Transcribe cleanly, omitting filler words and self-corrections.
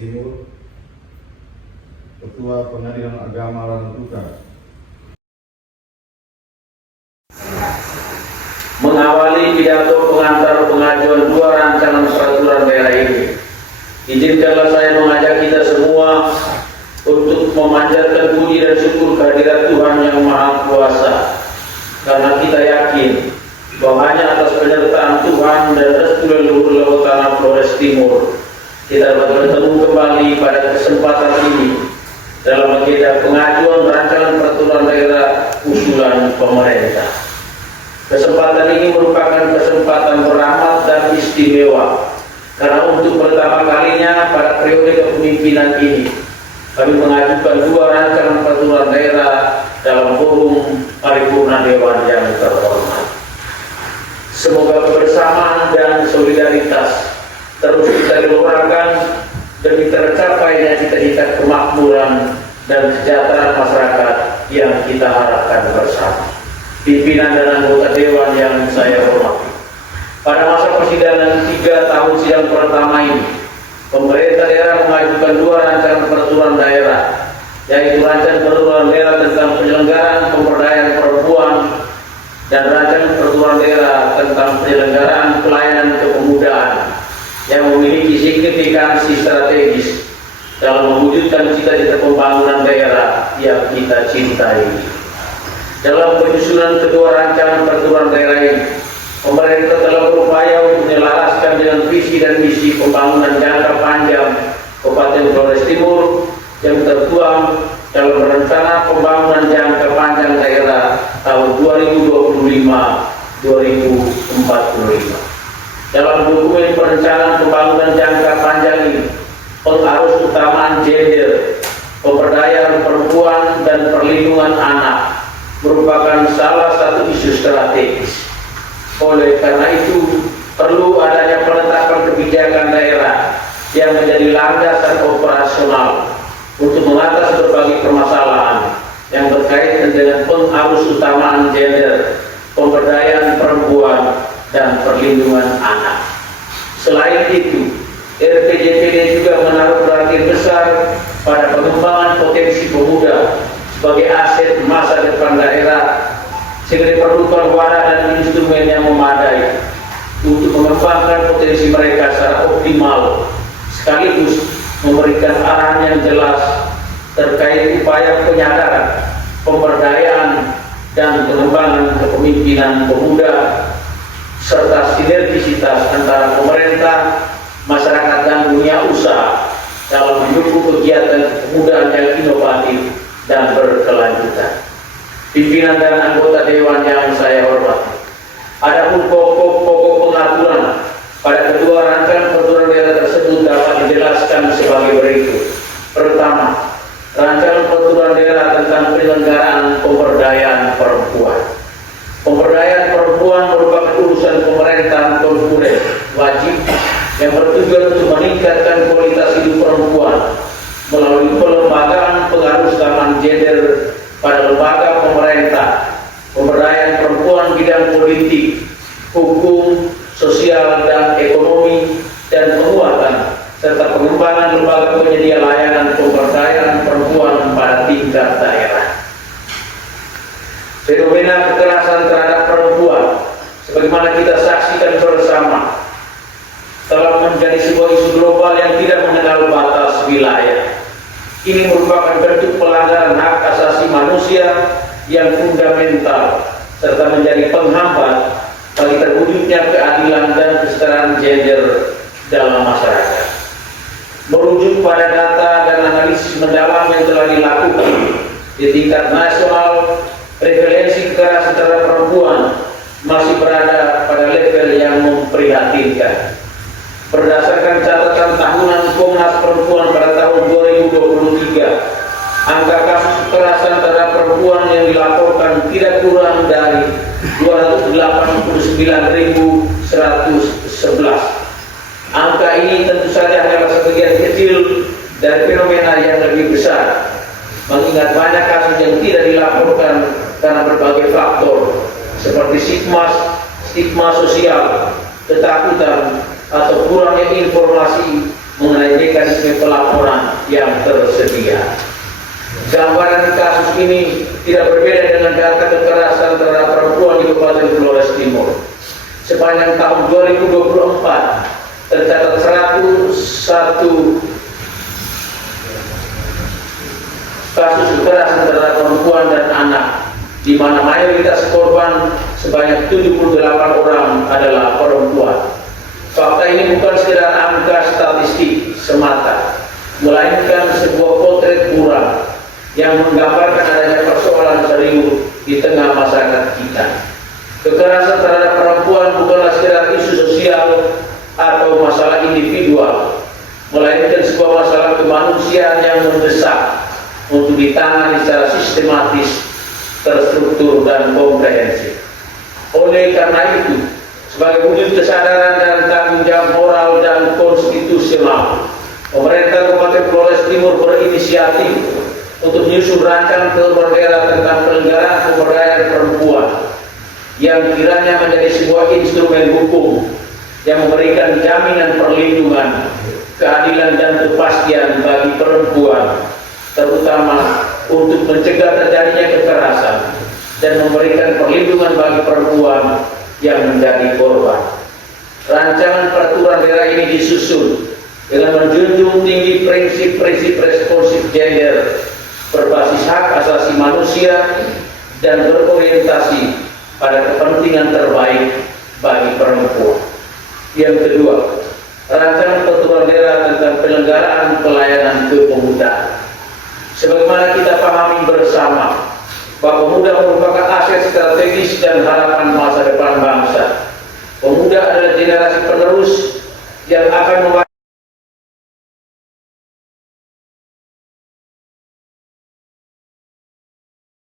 Timur, Ketua Pengadilan Agama Rantuka. Mengawali pidato pengantar pengajuan dua rancangan peraturan daerah ini, izinkanlah saya mengajak kita semua untuk memanjatkan puji dan syukur kehadirat Tuhan Yang Maha Kuasa, karena kita yakin bahwa hanya atas penyertaan Tuhan dan restu leluhur Laut Tanah Flores Timur kita dapat bertemu kembali pada kesempatan ini dalam agenda pengajuan rancangan peraturan daerah usulan pemerintah. Kesempatan ini merupakan kesempatan berahmat dan istimewa, karena untuk pertama kalinya pada periode kepemimpinan ini kami mengajukan dua rancangan peraturan daerah dalam forum paripurna Dewan yang terhormat. Semoga kebersamaan dan solidaritas terus kita gelorakan demi tercapainya cita-cita kemakmuran dan kesejahteraan masyarakat yang kita harapkan bersama. Pimpinan dan anggota Dewan yang saya hormati, pada masa persidangan 3 tahun sidang pertama ini, pemerintah daerah mengajukan dua rancangan peraturan daerah, yaitu rancangan peraturan daerah tentang penyelenggaraan pemberdayaan perempuan dan rancangan peraturan daerah tentang penyelenggaraan pelayanan kepemudaan yang memiliki signifikansi strategis dalam mewujudkan cita-cita pembangunan daerah yang kita cintai. Dalam penyusunan kedua rancangan peraturan daerah ini, pemerintah telah berupaya untuk menyelaraskan dengan visi dan misi pembangunan jangka panjang Kabupaten Flores Timur yang tertuang dalam rencana pembangunan jangka panjang daerah tahun 2025-2045. Dalam dokumen perencanaan pembangunan jangka panjang ini, pengarus utamaan gender, pemberdayaan perempuan dan perlindungan anak merupakan salah satu isu strategis. Oleh karena itu, perlu adanya penetapan kebijakan daerah yang menjadi landasan operasional untuk mengatasi berbagai permasalahan yang berkaitan dengan pengarus utamaan gender, pemberdayaan perempuan, dan perlindungan anak. Selain itu, RPJMD juga menaruh perhatian besar pada pengembangan potensi pemuda sebagai aset masa depan daerah, sehingga diperlukan wadah dan instrumen yang memadai untuk mengembangkan potensi mereka secara optimal, sekaligus memberikan arahan yang jelas terkait upaya penyadaran, pemberdayaan, dan pengembangan kepemimpinan pemuda, serta sinergisitas antara pemerintah, masyarakat, dan dunia usaha dalam mendukung kegiatan kepemudaan yang inovatif dan berkelanjutan. Pimpinan dan anggota Dewan yang saya hormati, adapun pokok-pokok pengaturan pada kedua rancangan peraturan daerah tersebut dapat dijelaskan sebagai berikut. Pertama, rancangan peraturan daerah tentang penyelenggaraan pemberdayaan perempuan. Pemberdayaan perempuan merupakan urusan pemerintahan konsulen wajib yang bertujuan untuk meningkatkan kualitas hidup perempuan melalui pelembagaan pengarus utamaan gender pada lembaga pemerintah, pemberdayaan perempuan bidang politik, hukum, sosial, dan ekonomi, dan penguatan serta pengembangan lembaga penyedia layanan pemberdayaan perempuan pada tingkat daerah. Fenomena kekerasan terhadap perempuan, sebagaimana kita saksikan bersama, telah menjadi sebuah isu global yang tidak mengenal batas wilayah. Ini merupakan bentuk pelanggaran hak asasi manusia yang fundamental, serta menjadi penghambat bagi terwujudnya keadilan dan kesetaraan gender dalam masyarakat. Merujuk pada data dan analisis mendalam yang telah dilakukan di tingkat nasional, prevalensi kekerasan terhadap perempuan masih berada pada level yang memprihatinkan. Berdasarkan catatan tahunan Komnas Perempuan pada tahun 2023, angka kasus kekerasan terhadap perempuan yang dilaporkan tidak kurang dari 289.111. Angka ini tentu saja adalah sebagian kecil dari fenomena yang lebih besar, mengingat banyak kasus yang tidak dilaporkan karena berbagai faktor seperti stigma sosial, ketakutan, atau kurangnya informasi mengenai mekanisme pelaporan yang tersedia. Gambaran kasus ini tidak berbeda dengan data kekerasan terhadap perempuan di Kabupaten Flores Timur. Sepanjang tahun 2024 tercatat 101 kasus kekerasan terhadap perempuan dan anak, di mana mayoritas korban sebanyak 78 orang adalah perempuan. Fakta ini bukan sekedar angka statistik semata, melainkan sebuah potret buram yang menggambarkan adanya persoalan serius di tengah masyarakat kita. Kekerasan terhadap perempuan bukanlah sekedar isu sosial atau masalah individual, melainkan sebuah masalah kemanusiaan yang mendesak untuk ditangani secara sistematis, terstruktur, dan komprehensif. Oleh karena itu, sebagai wujud kesadaran dan tanggung jawab moral dan konstitusional, pemerintah Kabupaten Flores Timur berinisiatif untuk menyusun rancangan peraturan daerah tentang penyelenggaraan pemberdayaan perempuan yang kiranya menjadi sebuah instrumen hukum yang memberikan jaminan perlindungan, keadilan, dan kepastian bagi perempuan, terutama untuk mencegah terjadinya kekerasan dan memberikan perlindungan bagi perempuan yang menjadi korban. Rancangan peraturan daerah ini disusun dengan menjunjung tinggi prinsip-prinsip responsif gender, berbasis hak asasi manusia, dan berorientasi pada kepentingan terbaik bagi perempuan. Yang kedua, rancangan peraturan daerah tentang penyelenggaraan pelayanan kepemudaan. Sebagaimana kita pahami bersama bahwa pemuda merupakan aset strategis dan harapan masa depan bangsa. Pemuda adalah generasi penerus